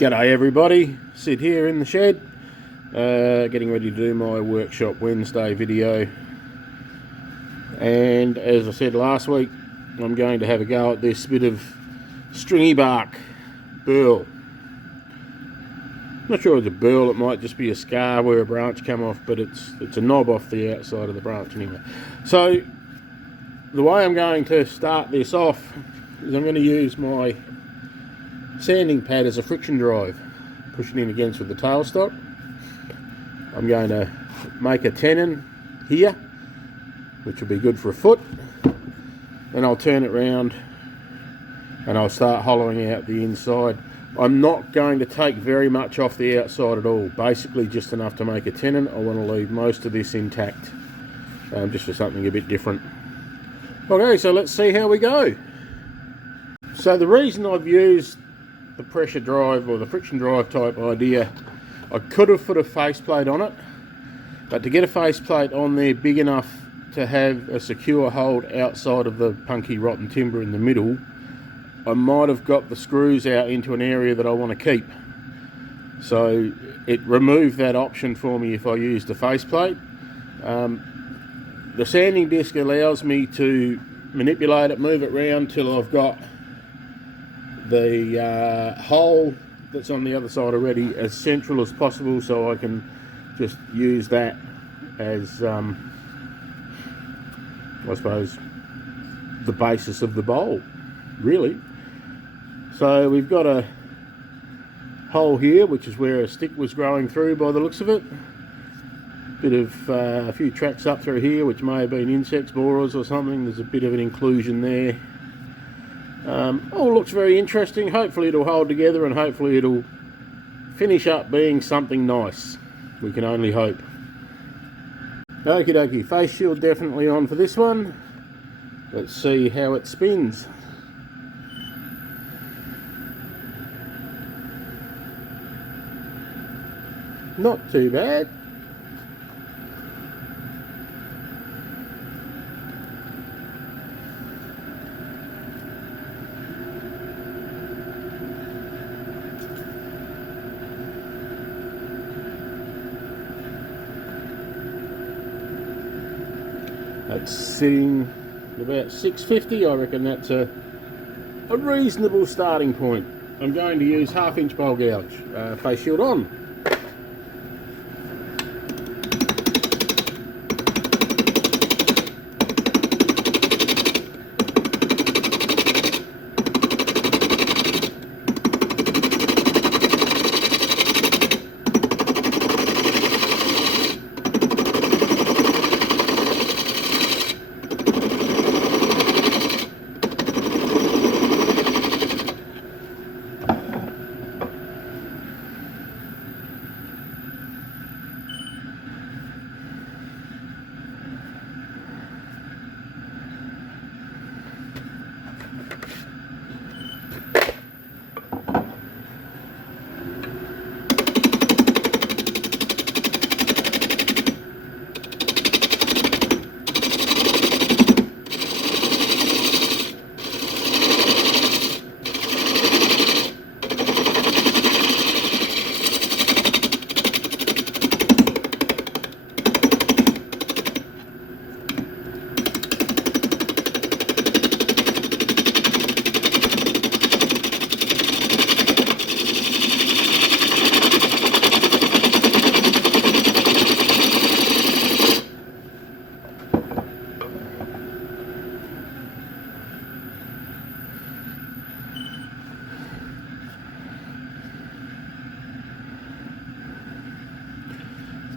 G'day everybody, Sid here in the shed, getting ready to do my Workshop Wednesday video. And as I said last week, I'm going to have a go at this bit of stringy bark burl. Not sure it's a burl, it might just be a scar where a branch come off, but it's a knob off the outside of the branch anyway. So the way I'm going to start this off is I'm going to use my sanding pad as a friction drive, pushing in against with the tailstock. I'm going to make a tenon here, which will be good for a foot. Then I'll turn it round and I'll start hollowing out the inside. I'm not going to take very much off the outside at all, basically just enough to make a tenon. I want to leave most of this intact, just for something a bit different. Okay, so let's see how we go. So the reason I've used the pressure drive or the friction drive type idea, I could have put a faceplate on it, but to get a faceplate on there big enough to have a secure hold outside of the punky rotten timber in the middle, I might have got the screws out into an area that I want to keep. So it removed that option for me if I used the faceplate. The sanding disc allows me to manipulate it, move it around till I've got the hole that's on the other side already as central as possible, so I can just use that as I suppose the basis of the bowl, really. So we've got a hole here, which is where a stick was growing through by the looks of it. Bit of a few tracks up through here, which may have been insects, borers or something. There's a bit of an inclusion there. All looks very interesting. Hopefully it'll hold together and hopefully it'll finish up being something nice. We can only hope. Okie dokie, face shield definitely on for this one. Let's see how it spins. Not too bad. That's sitting about 650. I reckon that's a reasonable starting point. I'm going to use 1/2 inch bowl gouge. Face shield on.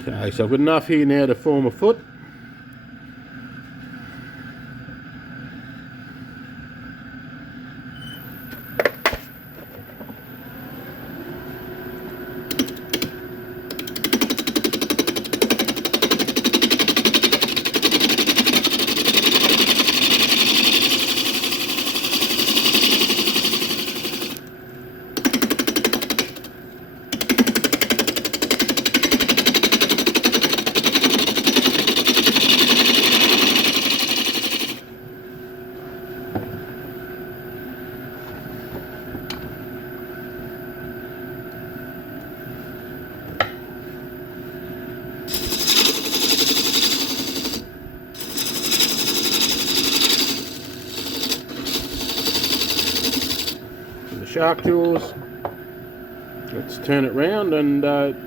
Okay, so I've got enough here now to form a foot. shark jaws. Let's turn it round and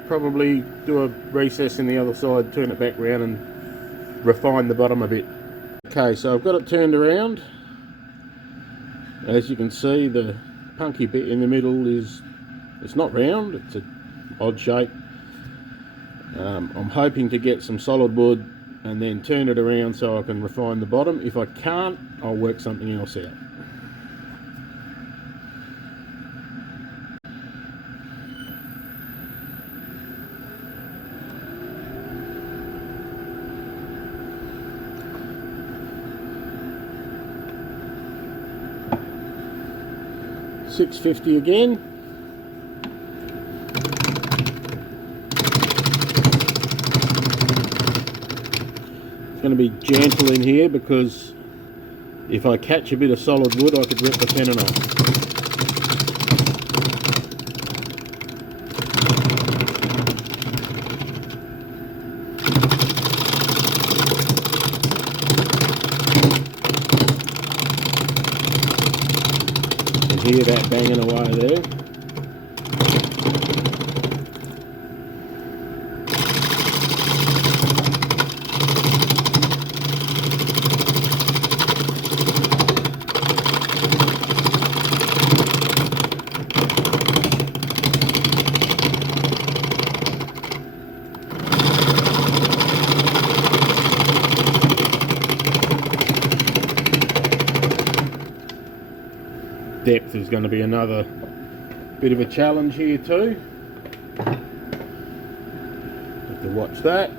probably do a recess in the other side, turn it back round and refine the bottom a bit. Okay, so I've got it turned around. As you can see, the punky bit in the middle it's not round, it's an odd shape. I'm hoping to get some solid wood and then turn it around so I can refine the bottom. If I can't, I'll work something else out. $6.50 again. It's going to be gentle in here because if I catch a bit of solid wood I could rip the tenon off. Hear that banging away there. Depth is going to be another bit of a challenge here too. Have to watch that.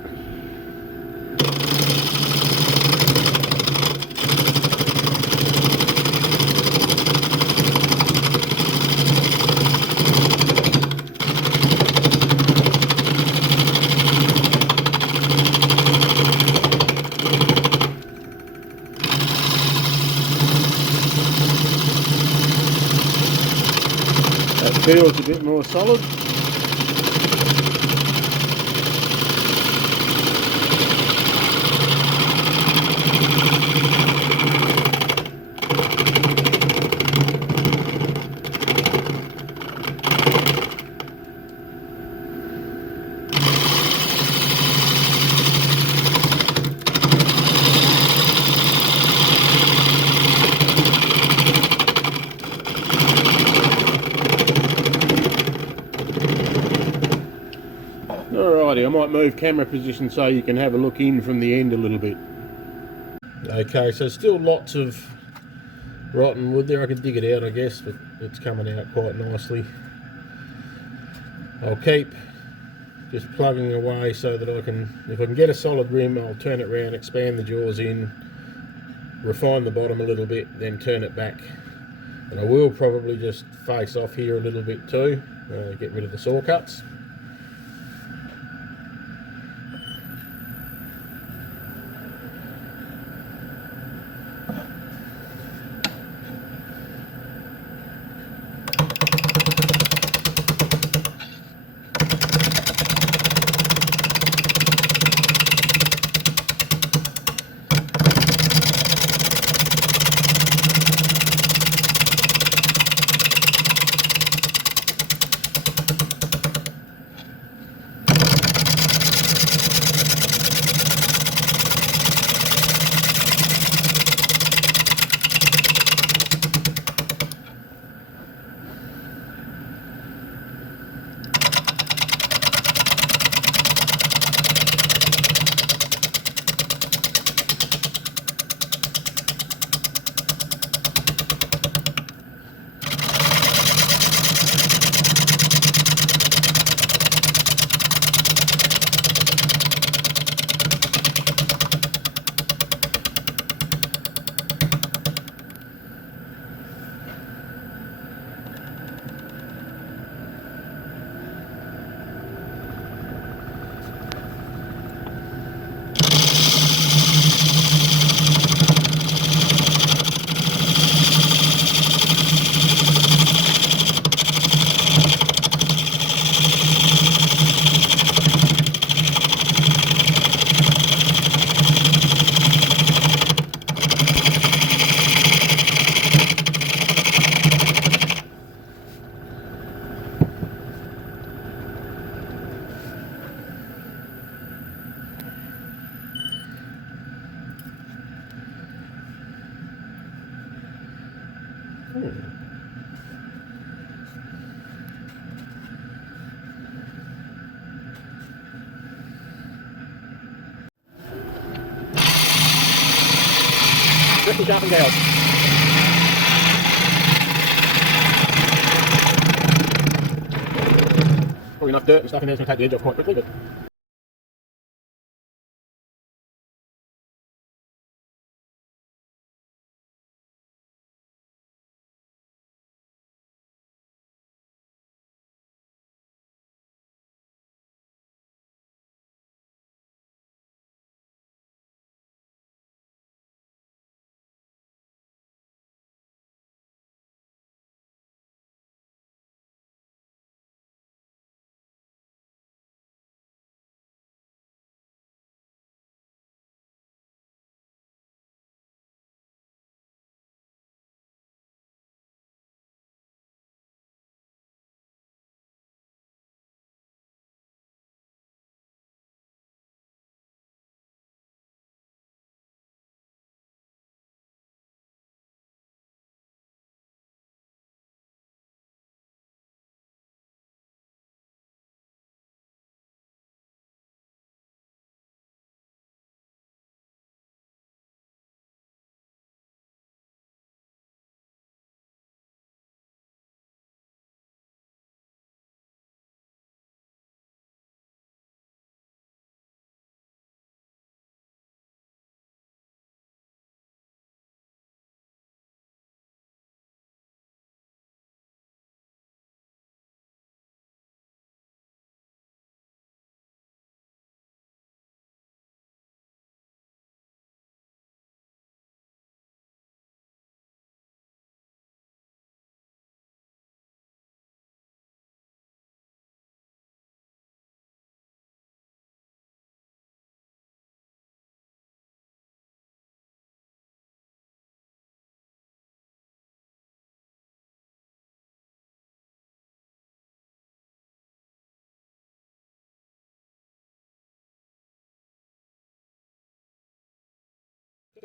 Feels a bit more solid. Alrighty, I might move camera position so you can have a look in from the end a little bit. Okay, so still lots of rotten wood there. I could dig it out I guess, but it's coming out quite nicely. I'll keep just plugging away so that I can, if I can get a solid rim, I'll turn it round, expand the jaws in, refine the bottom a little bit, then turn it back. And I will probably just face off here a little bit too, get rid of the saw cuts. nicely sharpened gouge. Probably enough dirt and stuff in there is going to take the edge off quite quickly, but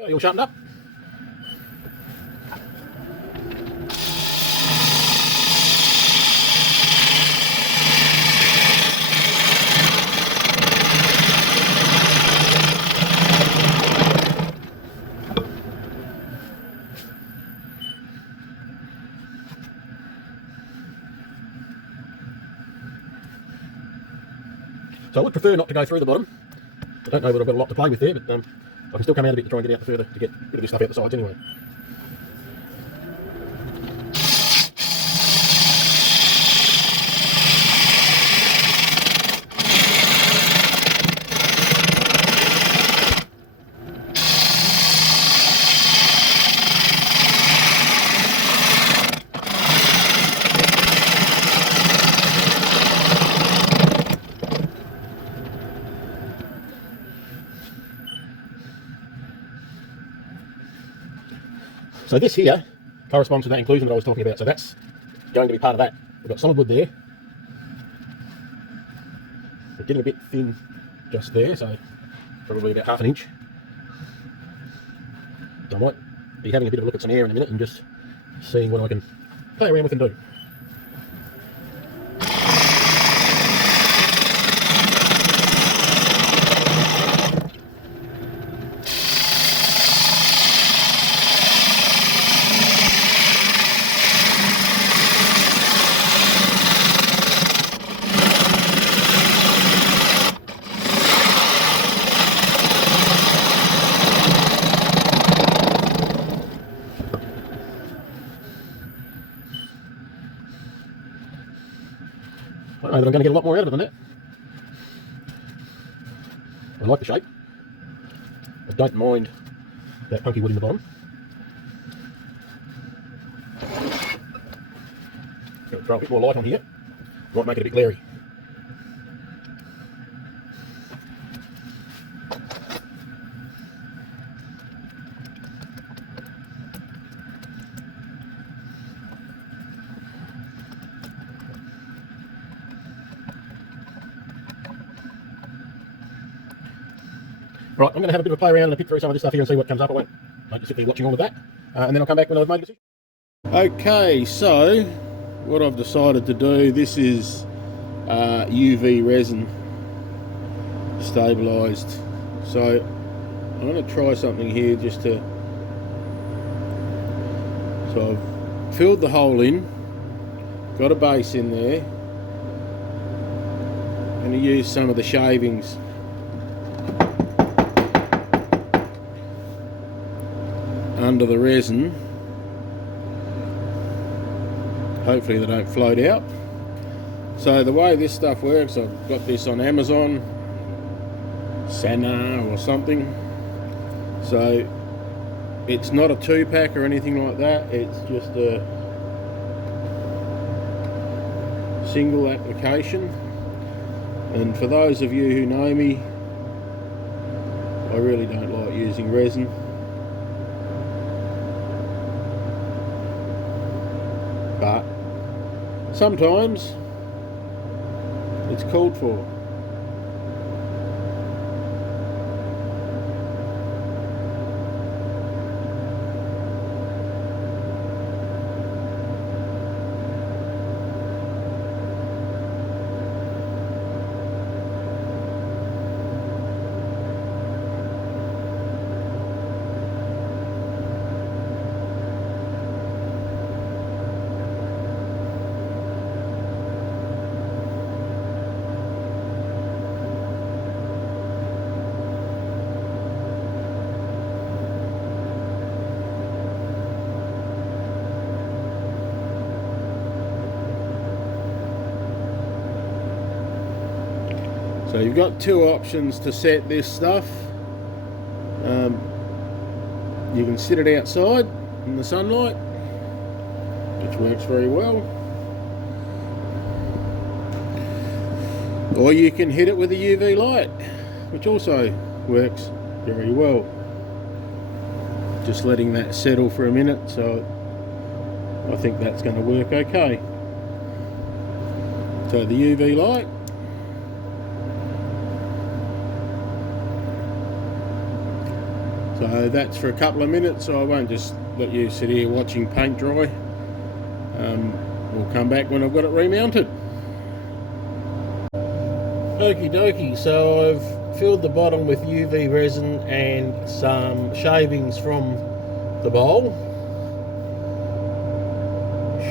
you all sharpened up. So I would prefer not to go through the bottom. I don't know whether I've got a lot to play with there, but I can still come out a bit to try and get out the further to get rid of this stuff out the sides anyway. So this here corresponds to that inclusion that I was talking about. So that's going to be part of that. We've got solid wood there. We're getting a bit thin just there, so probably about 1/2 inch. So I might be having a bit of a look at some air in a minute and just seeing what I can play around with and do. I don't know that I'm going to get a lot more out of it than that. I like the shape. I don't mind that punky wood in the bottom. Going to throw a bit more light on here. Might make it a bit glary. Right, I'm going to have a bit of a play around and pick through some of this stuff here and see what comes up. I won't just sit there watching all of that, and then I'll come back when I've made a decision. Okay, so what I've decided to do, this is UV resin stabilised. So I'm going to try something here just to So I've filled the hole in, got a base in there. I'm going to use some of the shavings under the resin. Hopefully they don't float out. So the way this stuff works, I've got this on Amazon, Sana or something. So it's not a 2-pack or anything like that, it's just a single application. And for those of you who know me, I really don't like using resin. But sometimes it's called for. So you've got two options to set this stuff. You can sit it outside in the sunlight, which works very well, or you can hit it with a UV light, which also works very well. Just letting that settle for a minute, so I think that's going to work okay. So the UV light, so that's for a couple of minutes, so I won't just let you sit here watching paint dry. We'll come back when I've got it remounted. Okie dokie, so I've filled the bottom with UV resin and some shavings from the bowl.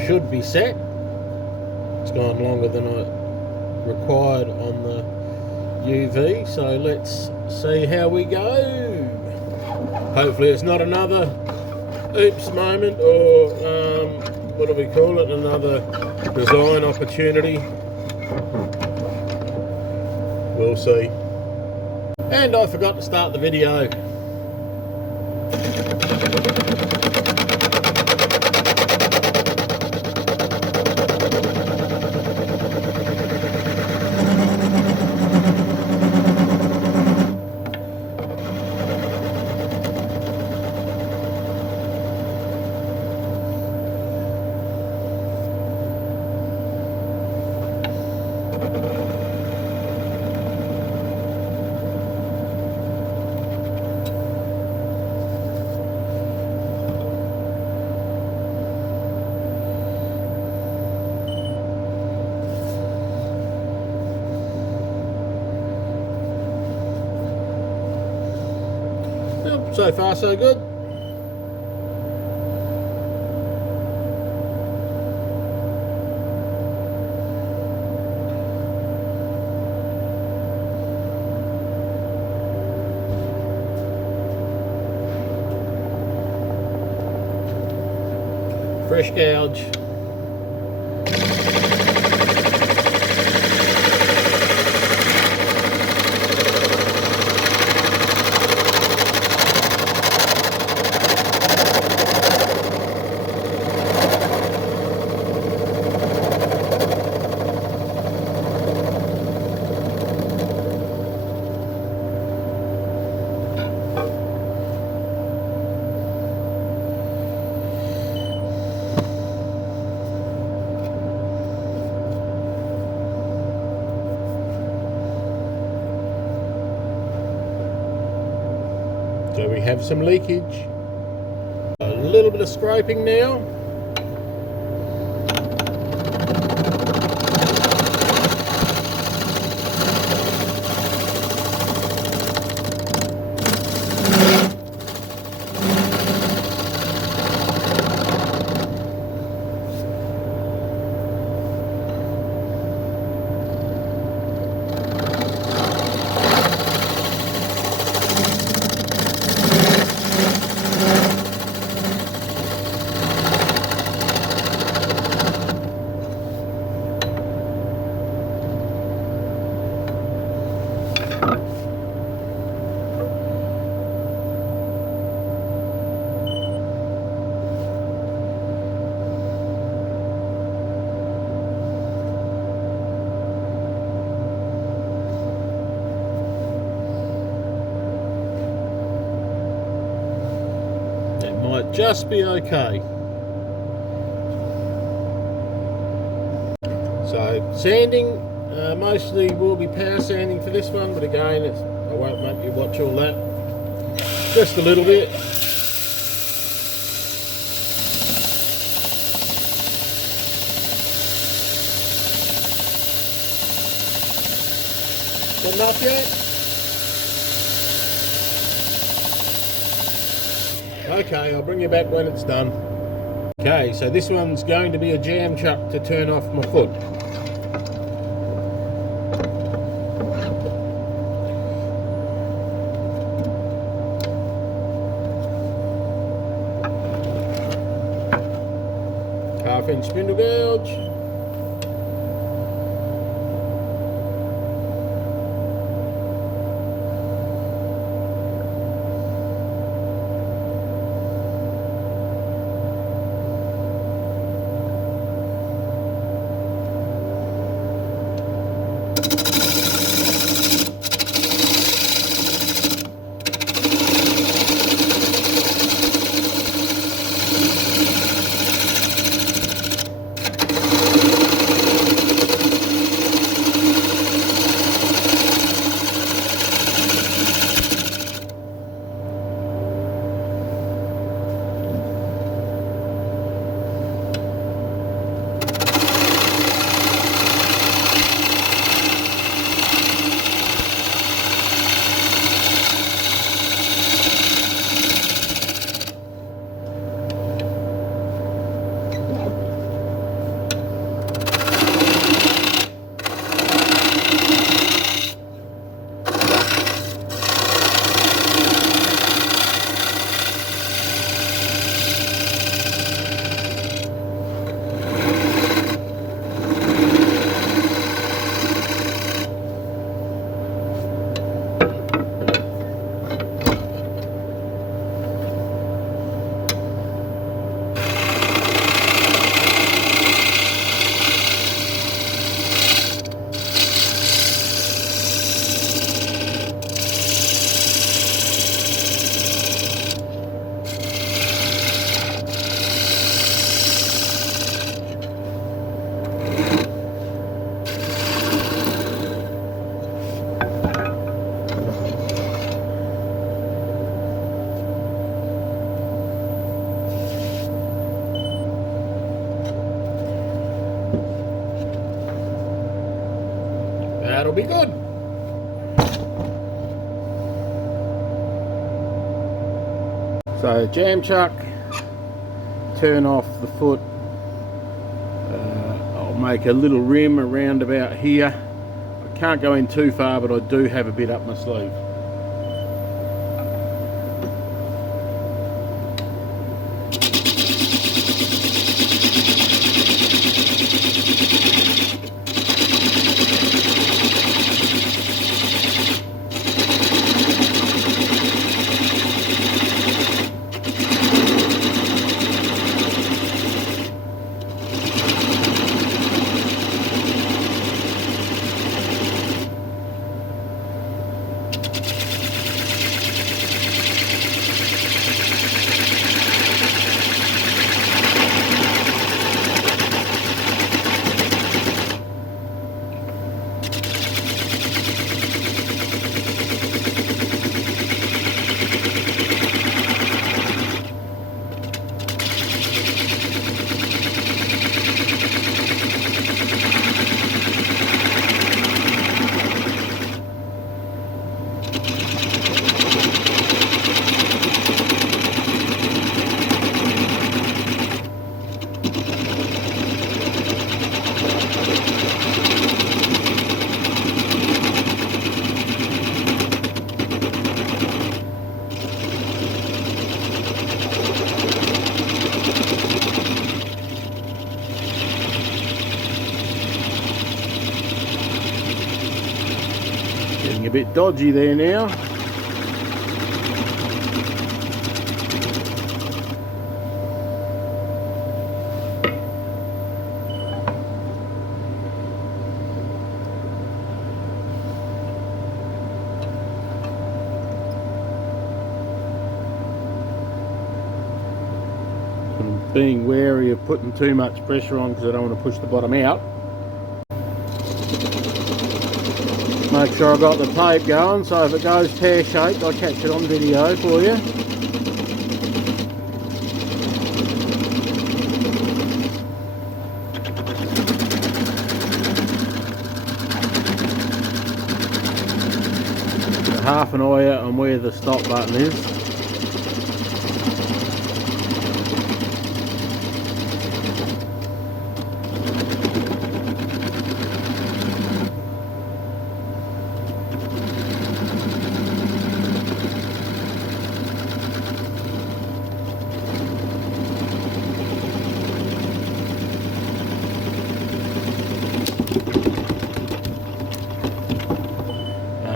Should be set. It's gone longer than I required on the UV, so let's see how we go. Hopefully it's not another oops moment, or what do we call it, another design opportunity. We'll see. And I forgot to start the video. So far so good. Fresh gouge. So we have some leakage, a little bit of scraping now. just be okay. So sanding, mostly will be power sanding for this one, but again, I won't make you watch all that. Just a little bit. Not enough yet? Okay, I'll bring you back when it's done. Okay, so this one's going to be a jam chuck to turn off my foot. Half-inch spindle gouge. That'll be good. So jam chuck, turn off the foot. I'll make a little rim around about here. I can't go in too far, but I do have a bit up my sleeve. Getting a bit dodgy there now. being wary of putting too much pressure on because I don't want to push the bottom out. Make sure I've got the tape going, so if it goes pear-shaped, I'll catch it on video for you. Half an eye out on where the stop button is.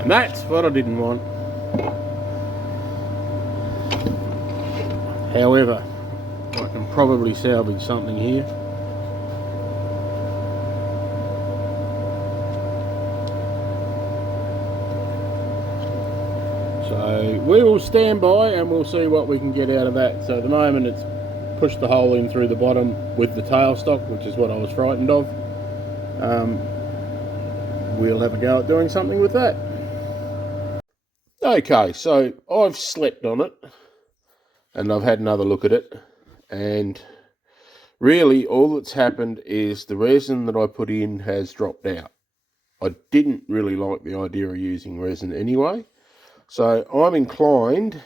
And that's what I didn't want. However, I can probably salvage something here. So we will stand by and we'll see what we can get out of that. So at the moment it's pushed the hole in through the bottom with the tailstock, which is what I was frightened of. We'll have a go at doing something with that. Okay, so I've slept on it and I've had another look at it, and really all that's happened is the resin that I put in has dropped out. I didn't really like the idea of using resin anyway, so I'm inclined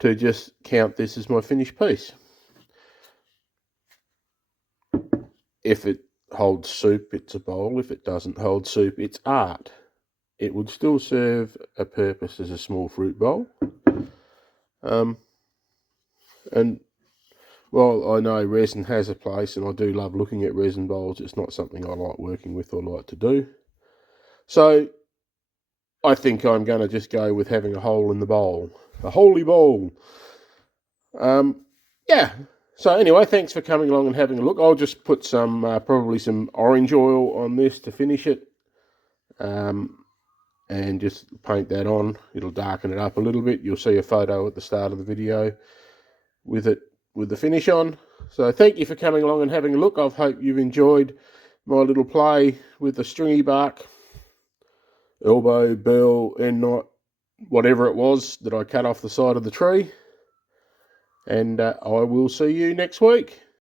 to just count this as my finished piece. If it holds soup, it's a bowl. If it doesn't hold soup, it's art. It would still serve a purpose as a small fruit bowl. And while I know resin has a place, and I do love looking at resin bowls, it's not something I like working with or like to do. So I think I'm going to just go with having a hole in the bowl. A holy bowl. Yeah. So anyway, thanks for coming along and having a look. I'll just put some, probably some orange oil on this to finish it. And just paint that on. It'll darken it up a little bit. You'll see a photo at the start of the video with it, with the finish on. So thank you for coming along and having a look. I hope you've enjoyed my little play with the stringy bark, elbow, burl, end knot, whatever it was that I cut off the side of the tree. And I will see you next week.